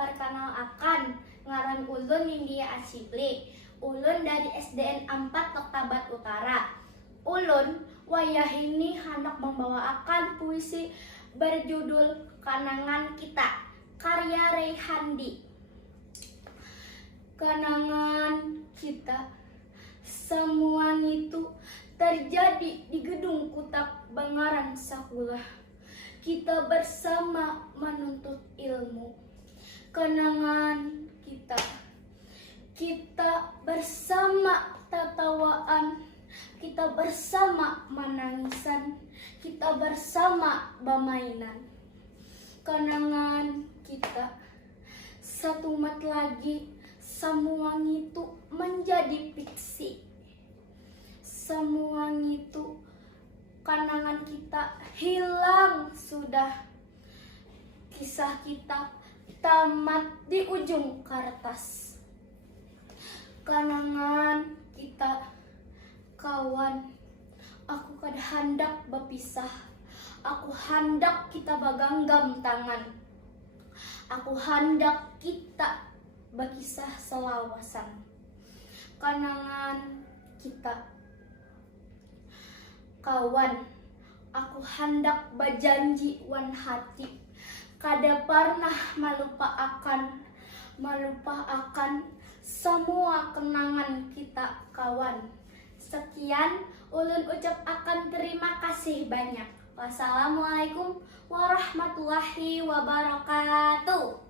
perkenalkan ngaran ulun Nindya Asipli. Ulun dari SDN 4 Toktabat Utara. Ulun wayahini hendak membawakan puisi berjudul Kenangan Kita, karya Reyhandi. Kenangan kita, semua itu terjadi di gedung Kutak Bangaran Sakulah. Kita bersama menuntut ilmu. Kenangan kita bersama tertawaan, kita bersama menangisan, kita bersama bermainan. Kenangan kita, satu mat lagi, semua itu menjadi fiksi. Semua itu, kenangan kita hilang sudah. Kisah kita tamat di ujung kertas. Kenangan kita, kawan, aku kada hendak berpisah. Aku hendak kita berganggam tangan. Aku hendak kita berkisah selawasan. Kenangan kita, kawan, aku hendak berjanji wan hati. Kada pernah melupakan semua kenangan kita, kawan. Sekian, ulun ucap akan terima kasih banyak. Wassalamualaikum warahmatullahi wabarakatuh.